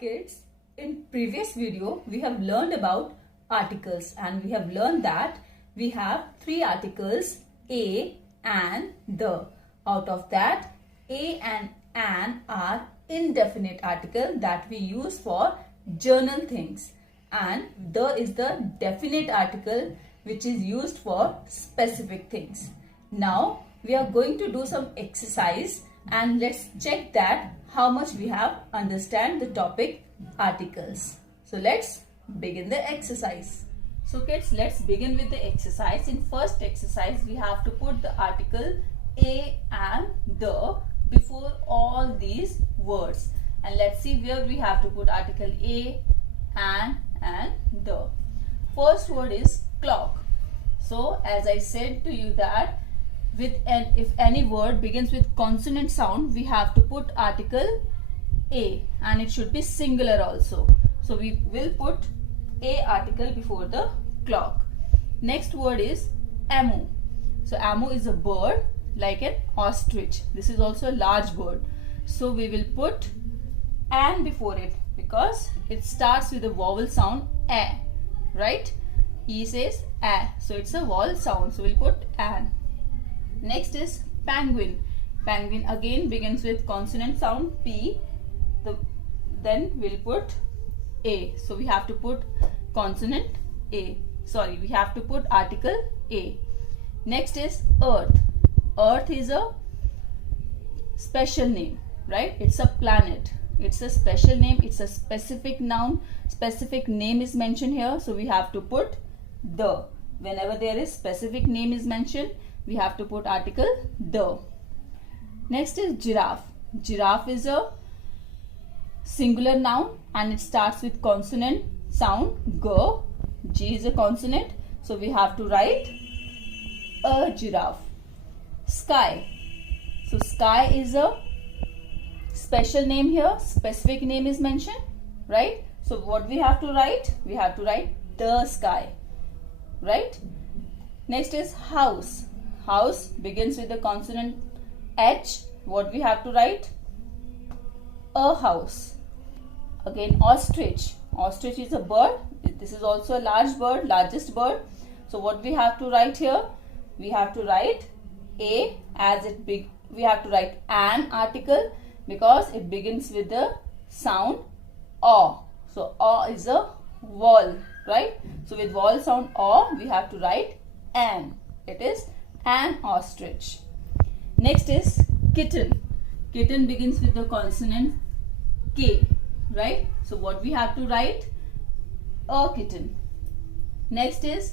kids, in previous video we have learned about articles, and we have learned that we have three articles, a and the. Out of that, a and an are indefinite article that we use for general things, and the is the definite article which is used for specific things. Now we are going to do some exercise, and let's check that how much we have understand the topic articles. So let's begin the exercise. So kids, let's begin with the exercise. In first exercise, we have to put the article a and the before all these words. And let's see where we have to put article a and the. First word is clock. So as I said to you that if any word begins with consonant sound, we have to put article a, and it should be singular also. So we will put a article before the clock. Next word is emu. So emu is a bird like an ostrich. This is also a large bird. So we will put an before it because it starts with a vowel sound a, right? E says a, so it's a vowel sound. So we'll put an. Next is penguin. Penguin again begins with consonant sound p. Then we'll put a. So we have to put consonant a. Sorry, we have to put article a. Next is earth. Earth is a special name, right? It's a planet. It's a special name. It's a specific noun. Specific name is mentioned here. So we have to put the. Whenever there is specific name is mentioned, we have to put article the. Next is giraffe. Giraffe is a singular noun and it starts with consonant sound g. G is a consonant. So we have to write a giraffe. Sky. So sky is a special name here. Specific name is mentioned, right? So what we have to write? We have to write the sky, right? Next is house. House begins with the consonant H. What we have to write? A house. Again, ostrich. Ostrich is a bird. This is also a large bird, largest bird. So what we have to write here? We have to write a as it we have to write an article because it begins with the sound o. So o is a vowel, right? So with vowel sound o, we have to write an. It is an ostrich. Next is kitten. Kitten begins with the consonant k, right? So what we have to write? A kitten. Next is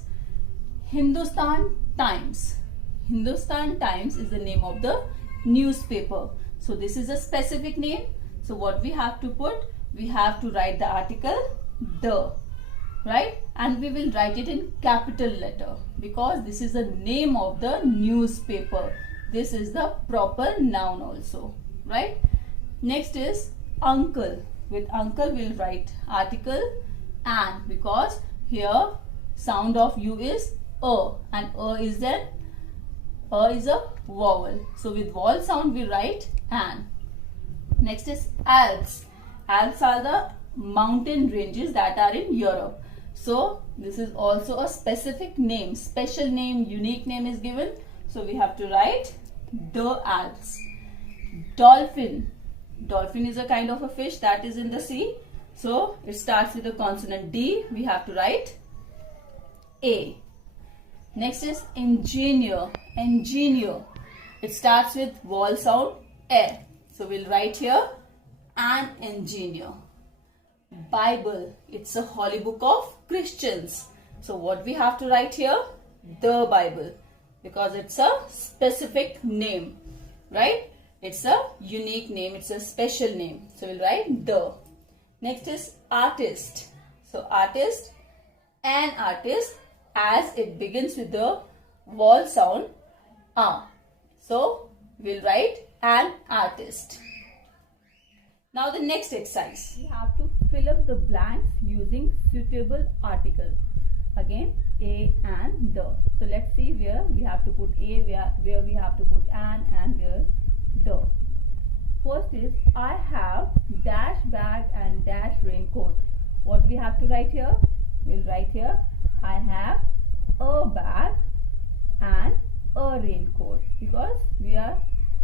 Hindustan Times. Hindustan Times is the name of the newspaper. So this is a specific name. So what we have to put? We have to write the article the, right? And we will write it in capital letter because this is the name of the newspaper. This is the proper noun also, right? Next is uncle. With uncle we'll write article an because here sound of u is a, and is then is a vowel. So with vowel sound we write an. Next is Alps. Alps are the mountain ranges that are in Europe. So this is also a specific name, special name, unique name is given. So we have to write the Alps. Dolphin. Dolphin is a kind of a fish that is in the sea. So it starts with the consonant D. We have to write a. Next is engineer. Engineer. It starts with vowel sound a. So we'll write here an engineer. Bible. It's a holy book of Christians. So what we have to write here? The Bible. Because it's a specific name, right? It's a unique name. It's a special name. So we'll write the. Next is artist. So artist, an artist, as it begins with the vowel sound a. So we'll write an artist. Now the next exercise. We have to fill up the blanks using suitable article. Again, a and the. So let's see where we have to put a, where we have to put an, and where the. First is I have dash bag and dash raincoat. What we have to write here? We'll write here, I have a bag and a raincoat, because we are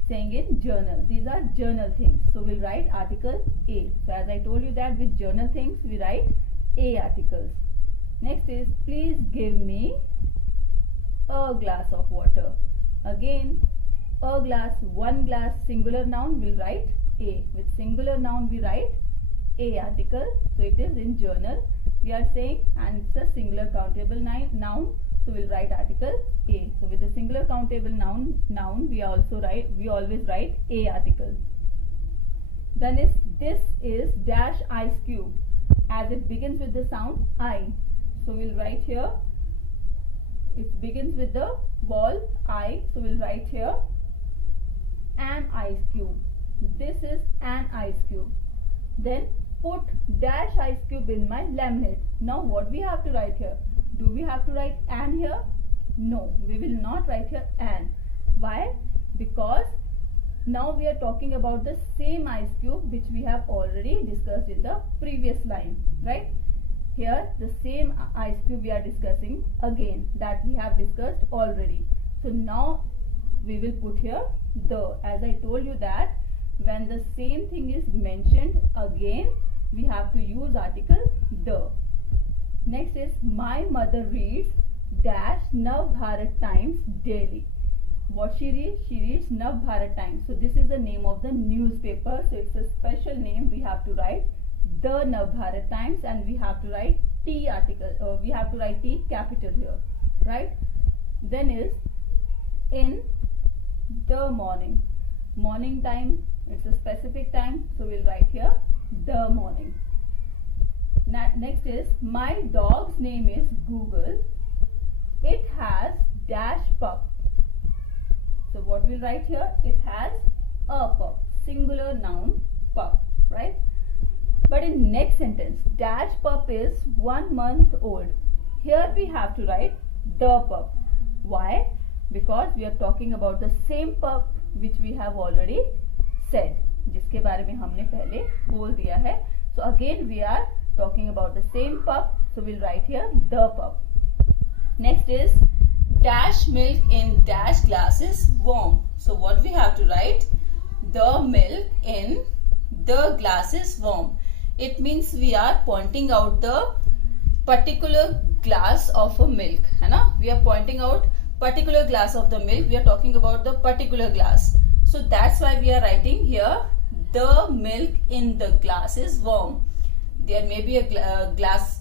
saying in journal. These are journal things. So we'll write article A. So as I told you that with journal things we write A articles. Next is, please give me a glass of water. Again, a glass, one glass, singular noun, we'll write A. With singular noun we write A article. So it is in journal we are saying, and it's a singular countable noun. So we'll write article A. So with the singular countable noun we always write A article. Then this is dash ice cube, as it begins with the sound I. So we'll write here, it begins with the vowel I. So we'll write here an ice cube. This is an ice cube. Then put dash ice cube in my laminate. Now what we have to write here? Do we have to write an here? No, we will not write here an. Why? Because now we are talking about the same ice cube which we have already discussed in the previous line, right? Here the same ice cube we are discussing again, that we have discussed already. So now we will put here the, as I told you that when the same thing is mentioned again, we have to use article the. Next is, my mother reads dash Nav Bharat Times daily. What she reads? She reads Nav Bharat Times. So this is the name of the newspaper. So it's a special name. We have to write the Nav Bharat Times, and we have to write T article. We have to write T capital here, right? Then is in the morning. Morning time. It's a specific time. So we'll write here the morning. Next is, my dog's name is Google. It has dash pup. So what we'll write here? It has a pup. Singular noun pup, right? But in next sentence, dash pup is 1 month old. Here we have to write the pup. Why? Because we are talking about the same pup which we have already said, जिसके बारे में हमने पहले बोल दिया है. So again we are talking about the same pup. So we'll write here the pup. Next is, dash milk in dash glasses warm. So what we have to write? The milk in the glasses warm. It means we are pointing out the particular glass of a milk, है ना? We are pointing out particular glass of the milk. We are talking about the particular glass. So that's why we are writing here the milk in the glass is warm. There may be a glass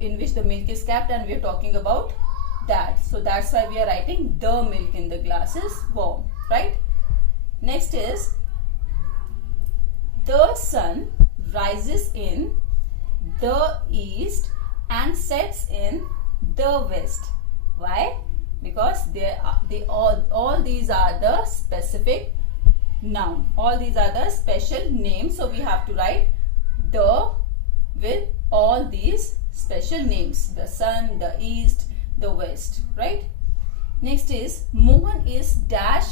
in which the milk is kept, and we are talking about that. So that's why we are writing the milk in the glass is warm, right? Next is, the sun rises in the east and sets in the west. Why? Because all these are the specific noun. All these are the special names. So we have to write the with all these special names. The sun, the east, the west, right? Next is, Mohan is dash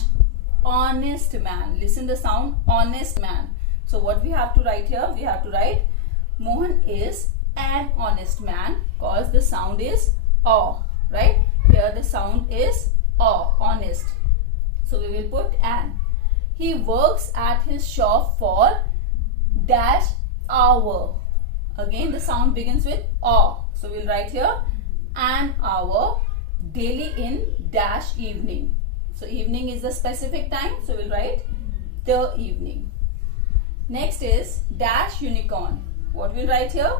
honest man. Listen the sound, honest man. So what we have to write here? We have to write Mohan is an honest man, because the sound is aw, right? Here the sound is aw, honest. So we will put an. He works at his shop for dash hour. Again the sound begins with aw. So we'll write here an hour daily in dash evening. So evening is the specific time. So we'll write the evening. Next is dash unicorn. What we'll write here?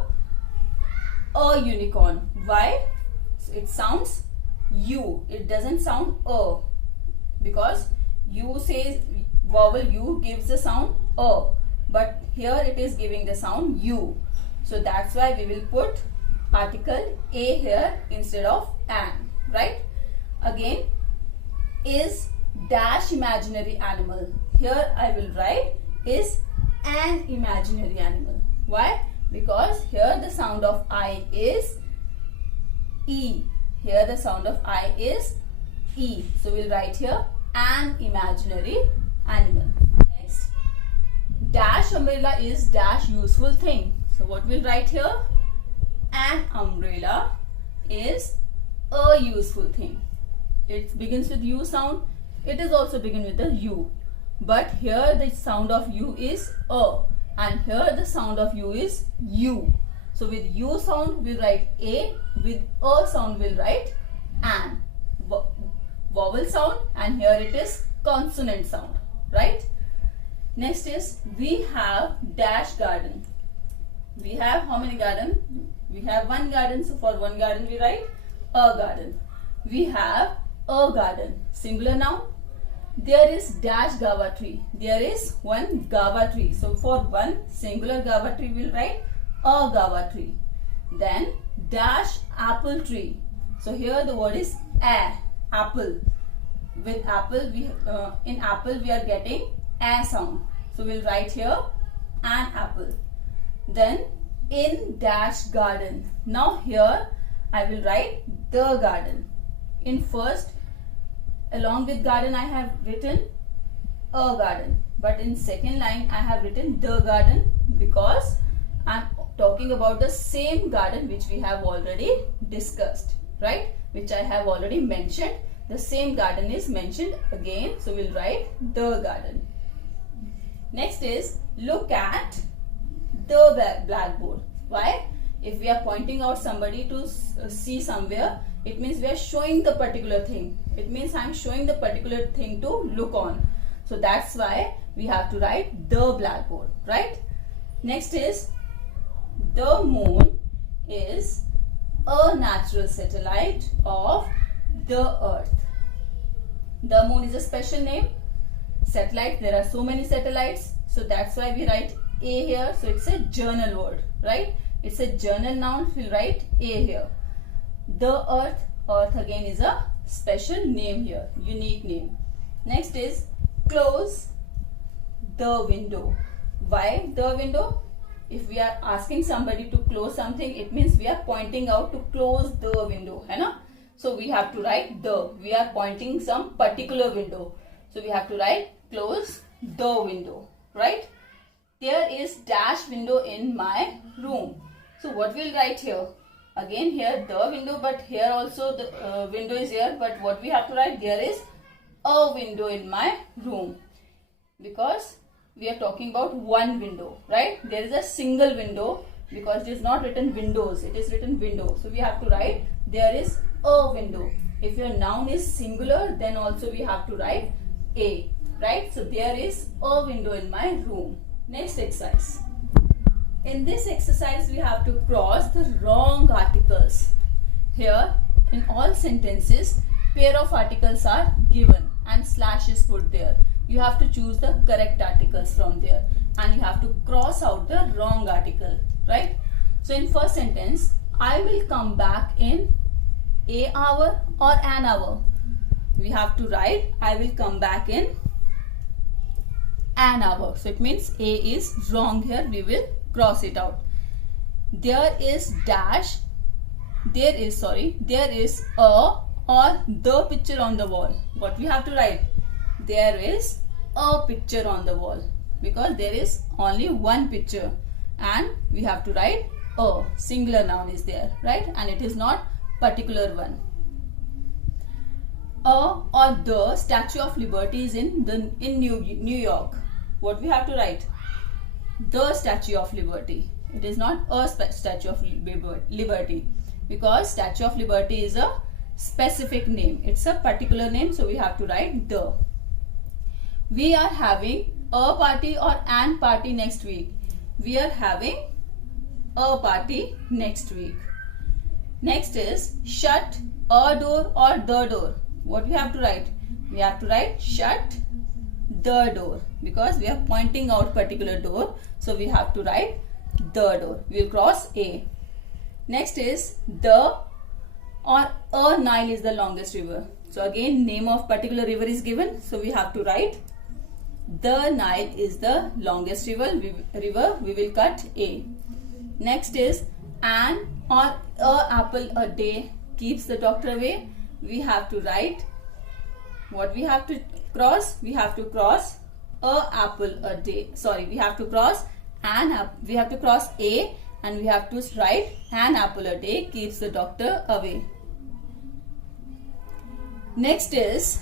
A unicorn. Why? So it sounds U. It doesn't sound A, because U says vowel U gives the sound A, but here it is giving the sound U. So that's why we will put article A here instead of an, right? Again, is dash imaginary animal. Here I will write is an imaginary animal. Why? Because here the sound of I is E. Here the sound of I is E. So we'll write here an imaginary animal. Next, dash umbrella is dash useful thing. So what we'll write here? An umbrella is a useful thing. It begins with U sound. It is also begin with the U. But here the sound of U is a, and here the sound of U is U. So with U sound we'll write a, with a sound we'll write an. Vowel sound, and here it is consonant sound, right? Next is we have dash garden. We have how many garden? We have one garden, so for one garden we write a garden. We have a garden, singular noun. There is dash guava tree. There is one guava tree. So for one singular guava tree we'll write a guava tree. Then dash apple tree. So here the word is apple. With apple in apple we are getting a sound. So we'll write here an apple. Then in dash garden. Now here I will write the garden. In first, along with garden I have written a garden, but in second line I have written the garden because I am talking about the same garden which we have already discussed, right? Which I have already mentioned. The same garden is mentioned again, so we'll write the garden. Next is look at the blackboard. Why? If we are pointing out somebody to see somewhere, it means we are showing the particular thing. It means I am showing the particular thing to look on. So that's why we have to write the blackboard, right? Next is the moon is a natural satellite of the earth. The moon is a special name. Satellite, there are so many satellites. So that's why we write a here. So it's a journal word, right? It's a journal noun. We'll write a here. The earth. Earth again is a special name here. Unique name. Next is close the window. Why the window? If we are asking somebody to close something, it means we are pointing out to close the window, है ना? So we have to write the. We are pointing some particular window. So we have to write close the window, right? There is dash window in my room. So what we'll write here? Again here the window, but here also the window is here. But what we have to write? There is a window in my room. Because we are talking about one window, right? There is a single window because it is not written windows. It is written window. So we have to write there is a window. If your noun is singular, then also we have to write a, right? So there is a window in my room. Next exercise. In this exercise, we have to cross the wrong articles. Here, in all sentences, pair of articles are given and slash is put there. You have to choose the correct articles from there and you have to cross out the wrong article, right? So in first sentence, I will come back in a hour or an hour. We have to write I will come back in an hour. So it means A is wrong here. We will cross it out. There is dash. There is a or the picture on the wall. What we have to write? There is a picture on the wall because there is only one picture and we have to write a. Singular noun is there, right? And it is not particular one. A or the Statue of Liberty is in New York. What we have to write? The Statue of Liberty. It is not a Statue of Liberty because Statue of Liberty is a specific name. It's a particular name, so we have to write the. We are having a party or an party next week. We are having a party next week. Next is shut a door or the door. What we have to write? We have to write shut the door because we are pointing out particular door. So we have to write the door. We will cross A. Next is the or a Nile is the longest river. So again name of particular river is given. So we have to write the Nile is the longest river. We will cut A. Next is an or a apple a day keeps the doctor away. We have to write what we have to cross. We have to cross a apple a day. Sorry, we have to cross we have to cross a, and we have to write an apple a day keeps the doctor away. Next is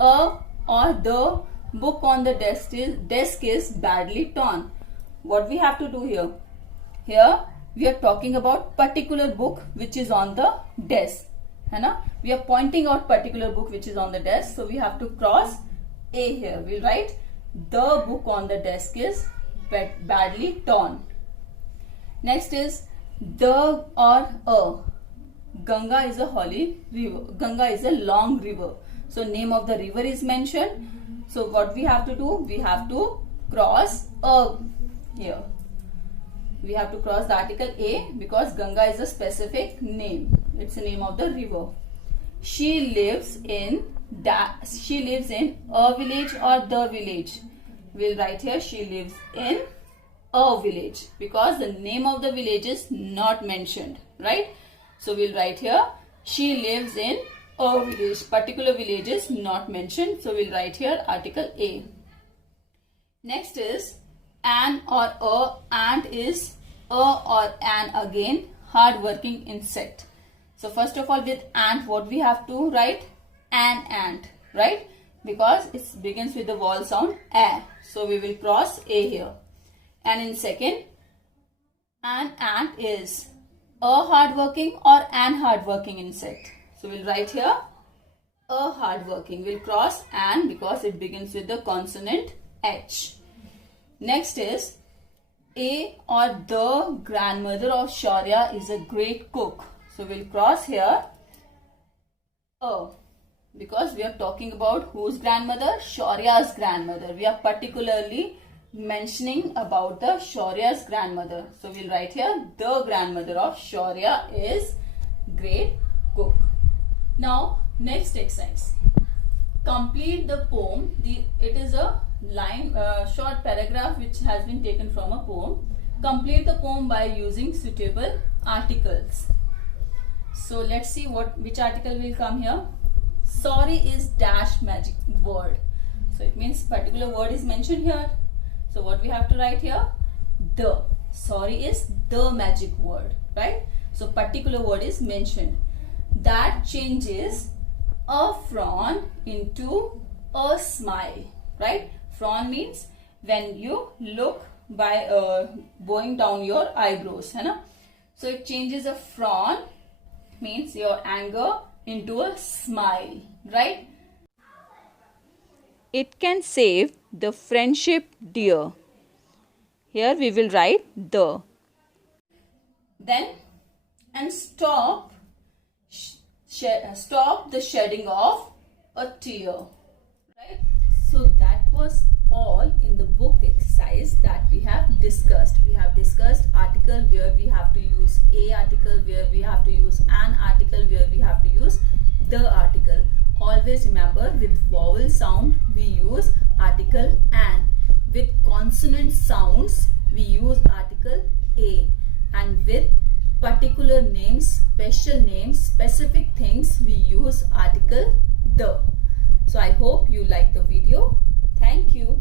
a or the book on the desk is badly torn. What we have to do here? Here we are talking about particular book which is on the desk. है ना? We are pointing out particular book which is on the desk. So we have to cross a here. We'll write the book on the desk is badly torn. Next is the or a. Ganga is a holy river. Ganga is a long river. So name of the river is mentioned. So what we have to do? We have to cross a here. We have to cross the article a because Ganga is a specific name. It's the name of the river. She lives in a village or the village. We'll write here she lives in a village because the name of the village is not mentioned, right? So we'll write here she lives in a village. Particular village is not mentioned. So we'll write here article A. Next is an or a. Ant is a or an again hard working insect. So first of all with ant what we have to write? An ant, right? Because it begins with the vowel sound a. So we will cross a here. And in second, an ant is a hardworking or an hardworking insect. So we'll write here a hardworking. We'll cross an because it begins with the consonant H. Next is a or the grandmother of Shaurya is a great cook. So we'll cross here a because we are talking about whose grandmother? Shaurya's grandmother. We are particularly mentioning about the Shaurya's grandmother. So we'll write here the grandmother of Shaurya is great cook. Now next exercise. Complete the poem. It is a line, short paragraph which has been taken from a poem. Complete the poem by using suitable articles. So let's see which article will come here. Sorry is dash magic word. So it means particular word is mentioned here. So what we have to write here? The. Sorry is the magic word, right? So particular word is mentioned. That changes a frown into a smile, right? Frown means when you look by bowing down your eyebrows, है ना? So it changes a frown means your anger into a smile, right? It can save the friendship dear. Here we will write the. Then and stop the shedding of a tear, right? So that was all in the book exercise that we have discussed. We have discussed article where we have to use a article, where we have to use an article, where we have to use the article. Always remember with vowel sound we use article an. With consonant sounds we use article a. And with particular names, special names, specific things we use article the. So I hope you like the video. Thank you.